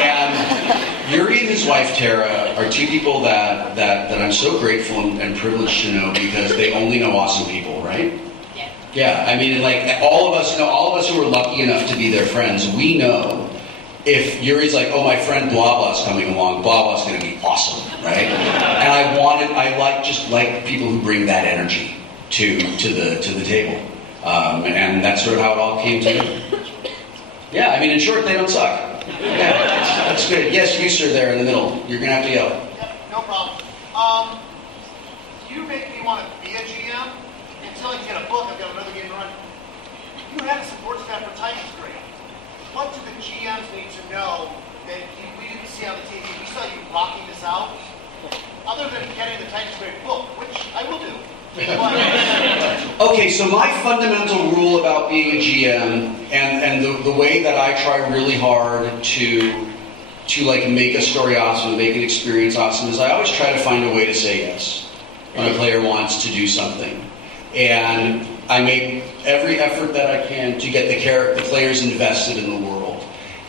And Yuri and his wife Tara are two people that I'm so grateful and privileged to know, because they only know awesome people, right? Yeah. I mean, like, all of us who are lucky enough to be their friends, we know if Yuri's like, oh, my friend blah blah's coming along, blah blah's going to be awesome, right? And I like people who bring that energy. to the table, and that's sort of how it all came to me. Yeah, I mean, in short, they don't suck. Yeah, that's good. Yes, you sir, there in the middle. You're gonna have to yell. Yep, no problem. You make me want to be a GM. Until I can get a book, I've got another game to run. You had a support staff for Titansgrave. What do the GMs need to know that we didn't see on the TV? We saw you rocking this out. Other than getting the Titansgrave book, which I will do. Okay, so my fundamental rule about being a GM and the way that I try really hard to like make a story awesome, make an experience awesome, is I always try to find a way to say yes when a player wants to do something. And I make every effort that I can to get the players invested in the world.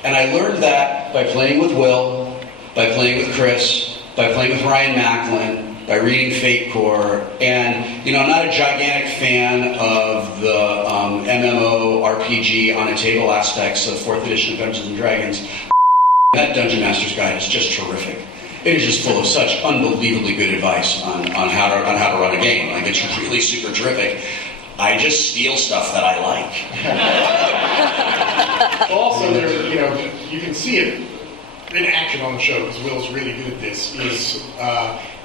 And I learned that by playing with Will, by playing with Chris, by playing with Ryan Macklin, by reading Fate Core, and I'm not a gigantic fan of the MMO RPG on a table aspects of 4th edition of Dungeons and Dragons. That Dungeon Master's Guide is just terrific. It is just full of such unbelievably good advice on how to run a game. Like, it's really super terrific. I just steal stuff that I like. Also, you can see it in action on the show, because Will's really good at this, is,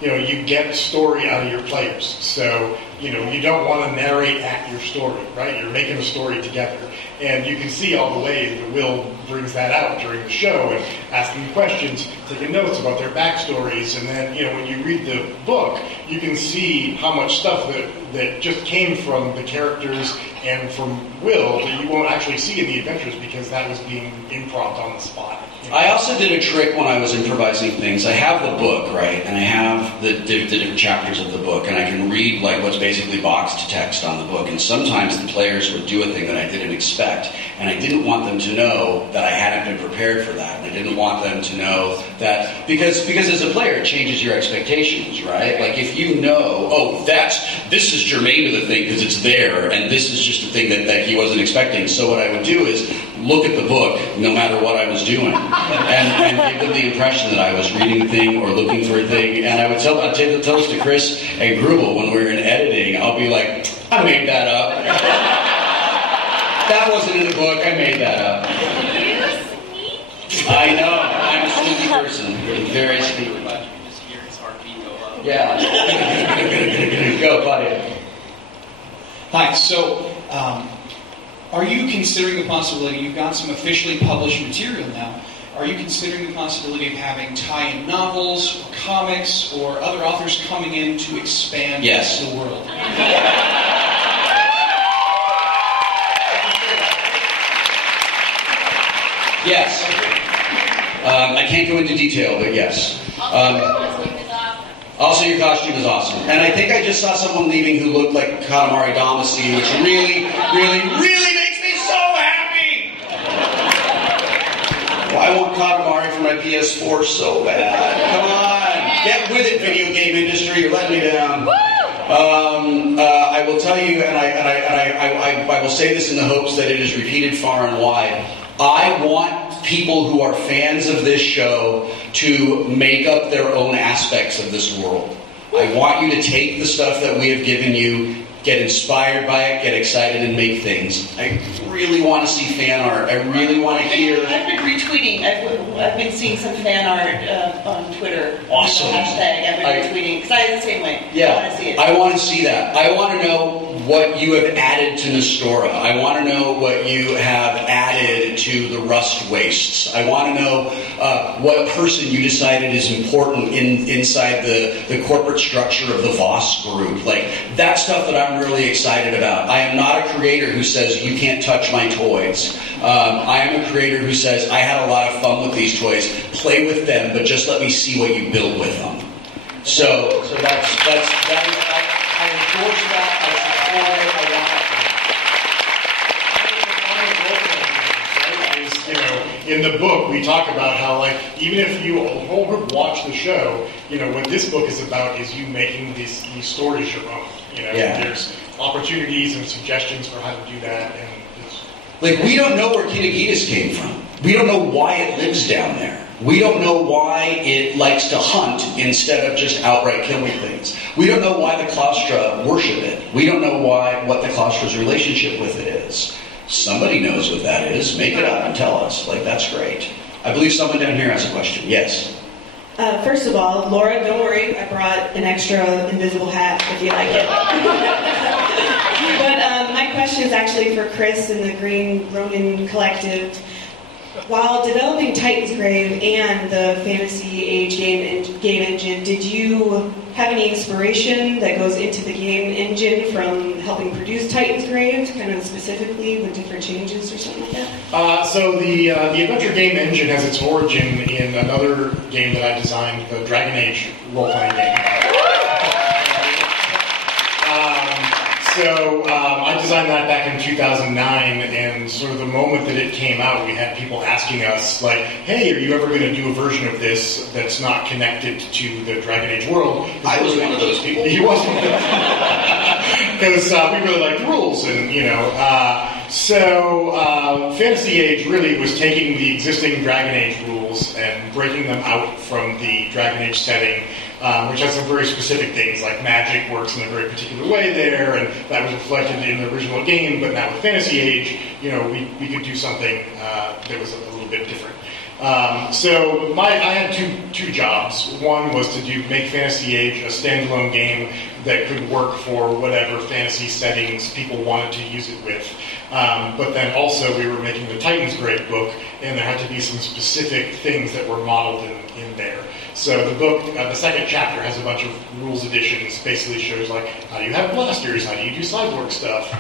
you get story out of your players. So, you don't want to narrate at your story, right? You're making a story together. And you can see all the ways that Will brings that out during the show, and asking questions, taking notes about their backstories, and then, when you read the book, you can see how much stuff that just came from the characters and from Will that you won't actually see in the adventures, because that was being improv on the spot. I also did a trick when I was improvising things. I have the book, right, and I have the different chapters of the book, and I can read like what's basically boxed text on the book. And sometimes the players would do a thing that I didn't expect, and I didn't want them to know that I hadn't been prepared for that. And I didn't want them to know that because as a player, it changes your expectations, right? Like if you know, this is germane to the thing because it's there, and this is just a thing that he wasn't expecting. So what I would do is look at the book, no matter what I was doing, and give them the impression that I was reading a thing or looking for a thing. And I would tell this to Chris and Grubel when we were in editing. I'll be like, I made that up. That wasn't in the book. I made that up. I know. I'm a sneaky person. Very sneaky. Yeah. Go, Claudia. Hi. So, are you considering the possibility, you've got some officially published material now, are you considering the possibility of having tie-in novels or comics or other authors coming in to expand the world? Yes. I can't go into detail, but yes. Also, your costume is awesome. And I think I just saw someone leaving who looked like Katamari Damacy, which really, really, really makes me so happy! Well, I want Katamari for my PS4 so bad. Come on! Get with it, video game industry. You're letting me down. I will tell you, and I will say this in the hopes that it is repeated far and wide. I want people who are fans of this show to make up their own aspects of this world. I want you to take the stuff that we have given you, get inspired by it, get excited, and make things. I really want to see fan art. I really want to hear... I've been retweeting. I've been seeing some fan art on Twitter. Awesome. Hashtag. I've been retweeting, because I had the same way. Yeah, I want to see it. I want to see that. I want to know what you have added to Nestora. I want to know what you have added to the Rust Wastes. I want to know what person you decided is important inside the corporate structure of the Voss group. Like, that stuff that I'm really excited about. I am not a creator who says, you can't touch my toys. I am a creator who says, I had a lot of fun with these toys. Play with them, but just let me see what you build with them. So that's I endorse that. I support it. I want that. In the book, we talk about how, like, even if you a whole group watch the show, what this book is about is you making these stories your own. There's opportunities and suggestions for how to do that, and like, we don't know where Kitagitas came from. We don't know why it lives down there. We don't know why it likes to hunt instead of just outright killing things. We don't know why the Claustra worship it. We don't know what the Claustra's relationship with it is. Somebody knows what that is. Make it up and tell us. Like, that's great. I believe someone down here has a question. Yes? First of all, Laura, don't worry. I brought an extra invisible hat if you like it. But my question is actually for Chris and the Green Ronin Collective. While developing Titansgrave and the Fantasy Age game engine, did you have any inspiration that goes into the game engine from helping produce Titansgrave, kind of specifically with different changes or something like that? So the adventure game engine has its origin in another game that I designed, the Dragon Age role-playing game. I designed that back in 2009, and sort of the moment that it came out, we had people asking us, like, hey, are you ever going to do a version of this that's not connected to the Dragon Age world? I was one of those people. He was one of those people. Because we really liked the rules, and, Fantasy Age really was taking the existing Dragon Age rules and breaking them out from the Dragon Age setting, which has some very specific things, like magic works in a very particular way there, and that was reflected in the original game, but now with Fantasy Age, we could do something that was a little bit different. I had two jobs. One was to make Fantasy Age a standalone game that could work for whatever fantasy settings people wanted to use it with. But then also we were making the Titansgrave book, and there had to be some specific things that were modeled in there. So the book, the second chapter has a bunch of rules additions, basically shows like how do you have blasters, how do you do cyborg stuff,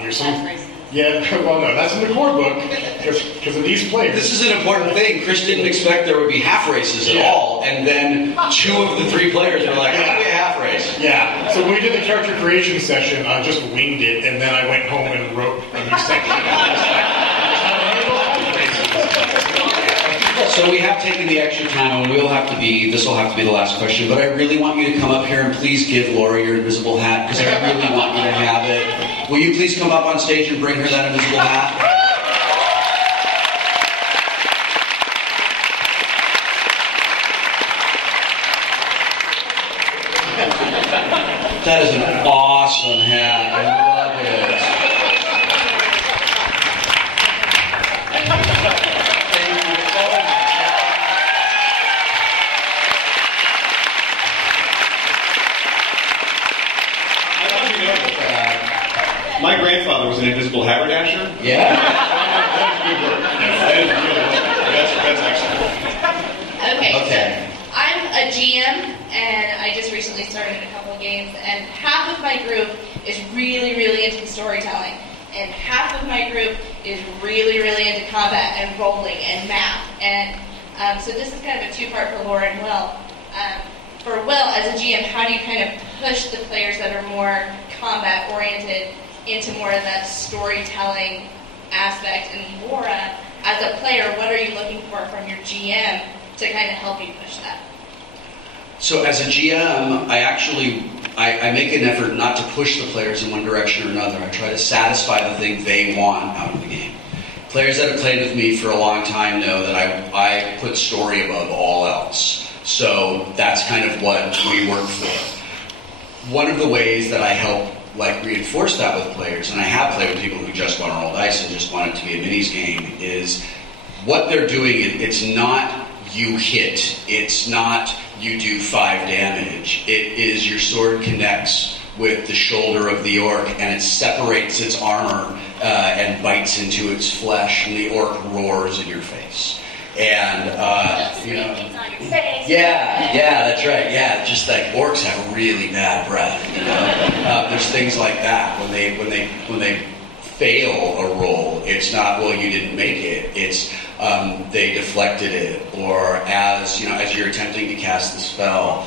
here's some... Yeah, well, no, that's in the core book, because of these players. This is an important thing. Chris didn't expect there would be half races at all, and then 2 of the 3 players were like, how do we a half race? Yeah, so when we did the character creation session, I just winged it, and then I went home and wrote a new section. So we have taken the extra time, and this will have to be the last question, but I really want you to come up here and please give Laura your invisible hat, because I really want you to have it. Will you please come up on stage and bring her that invisible hat? That is an awesome hat. I love it. My grandfather was an invisible haberdasher. Yeah. That is good work. That's excellent. Okay. So I'm a GM, and I just recently started a couple of games, and half of my group is really, really into the storytelling, and half of my group is really, really into combat and rolling and math. And so this is kind of a two-part for Laura and Will. For Will, as a GM, how do you kind of push the players that are more combat-oriented into more of that storytelling aspect? And Laura, as a player, what are you looking for from your GM to kind of help you push that? So as a GM, I make an effort not to push the players in one direction or another. I try to satisfy the thing they want out of the game. Players that have played with me for a long time know that I put story above all else. So that's kind of what we work for. One of the ways that I help reinforce that with players, and I have played with people who just want to roll dice and just want it to be a minis game, is what they're doing. It's not you hit. It's not you do 5 damage. It is your sword connects with the shoulder of the orc, and it separates its armor and bites into its flesh, and the orc roars in your face. And yeah, that's right. Yeah, just like orcs have really bad breath. There's things like that when they fail a roll. It's not, well, you didn't make it. It's they deflected it, or as you're attempting to cast the spell,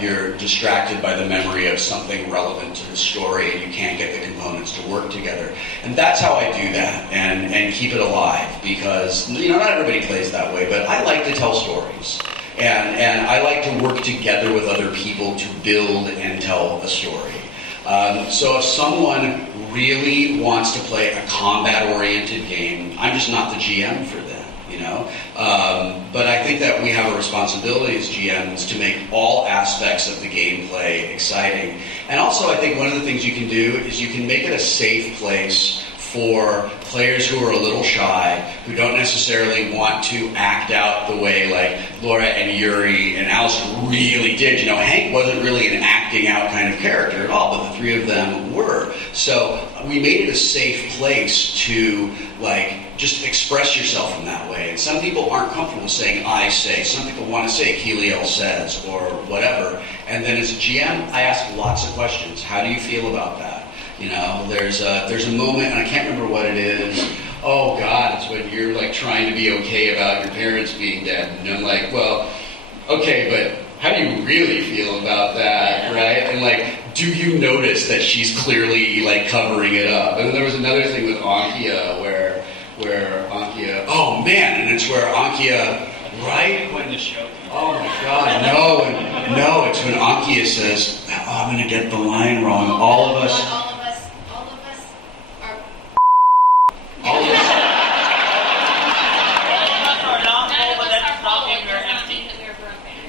you're distracted by the memory of something relevant to the story, and you can't get the components to work together. And that's how I do that and keep it alive, because not everybody plays that way, but I like to tell stories. And I like to work together with other people to build and tell a story. So if someone really wants to play a combat-oriented game, I'm just not the GM for them. know. But I think that we have a responsibility as GMs to make all aspects of the gameplay exciting. And also, I think one of the things you can do is you can make it a safe place for players who are a little shy, who don't necessarily want to act out the way like Laura and Yuri and Allison really did. You know, Hank wasn't really an acting out kind of character at all, but the three of them were. So we made it a safe place to like just express yourself in that way. And some people aren't comfortable saying I say. Some people want to say Keliel says or whatever. And then as a GM, I ask lots of questions. How do you feel about that? You know, there's a moment, and I can't remember what it is. Oh God, it's when you're like trying to be okay about your parents being dead, and I'm like, well, okay, but how do you really feel about that, right? And like, do you notice that she's clearly like covering it up? And then there was another thing with Ankia where Ankia, oh man, and it's where Ankia, right when the show. Oh my God, no, it's when Ankia says, oh, I'm going to get the line wrong. All of us are.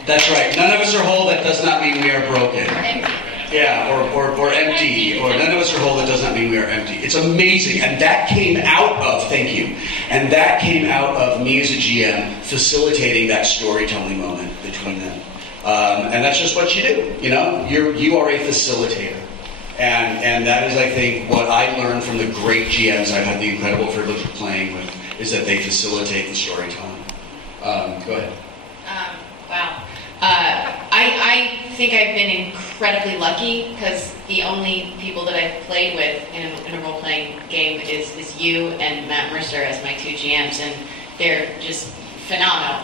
That's right. None of us are whole. That does not mean we are broken. Yeah, or empty. Or none of us are whole. That does not mean we are empty. It's amazing. And that came out of, thank you, and that came out of me as a GM facilitating that storytelling moment between them. And that's just what you do. You know, you are a facilitator. And that is, I think, what I learned from the great GMs I've had the incredible privilege of playing with, is that they facilitate the storytelling. Go ahead. Wow. I think I've been incredibly lucky because the only people that I've played with in a role-playing game is you and Matt Mercer as my two GMs, and they're just phenomenal.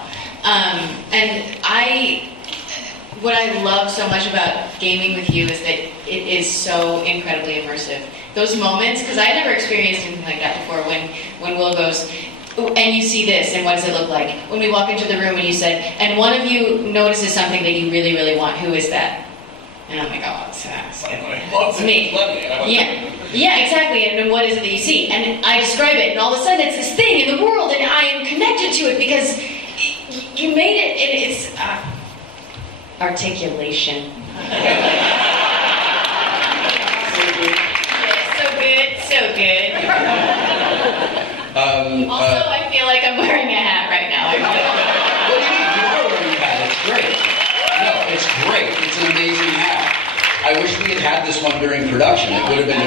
What I love so much about gaming with you is that it is so incredibly immersive. Those moments, because I never experienced anything like that before, when Will goes, and you see this, and what does it look like? When we walk into the room and you said, and one of you notices something that you really, really want, who is that? And I'm like, oh, it's me. Yeah, exactly. And then what is it that you see? And I describe it, and all of a sudden it's this thing in the world, and I am connected to it because you made it, and it's articulation. So good. Also, I feel like I'm wearing a hat right now. What do you mean? You are wearing a hat. It's great. No, it's great. It's an amazing hat. I wish we had had this one during production. It would have been.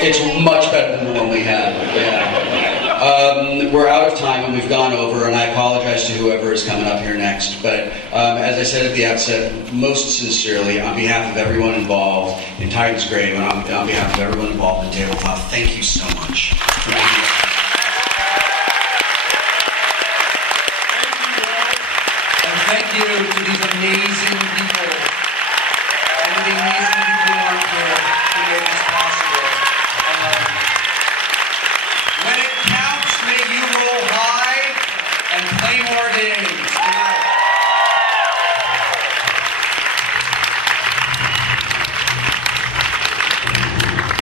It's much better than the one we had. Yeah. We're out of time and we've gone over, and I apologize to whoever is coming up here next. But as I said at the outset, most sincerely, on behalf of everyone involved in Titansgrave and on behalf of everyone involved in Tabletop, thank you so much for being here. Thank you to these amazing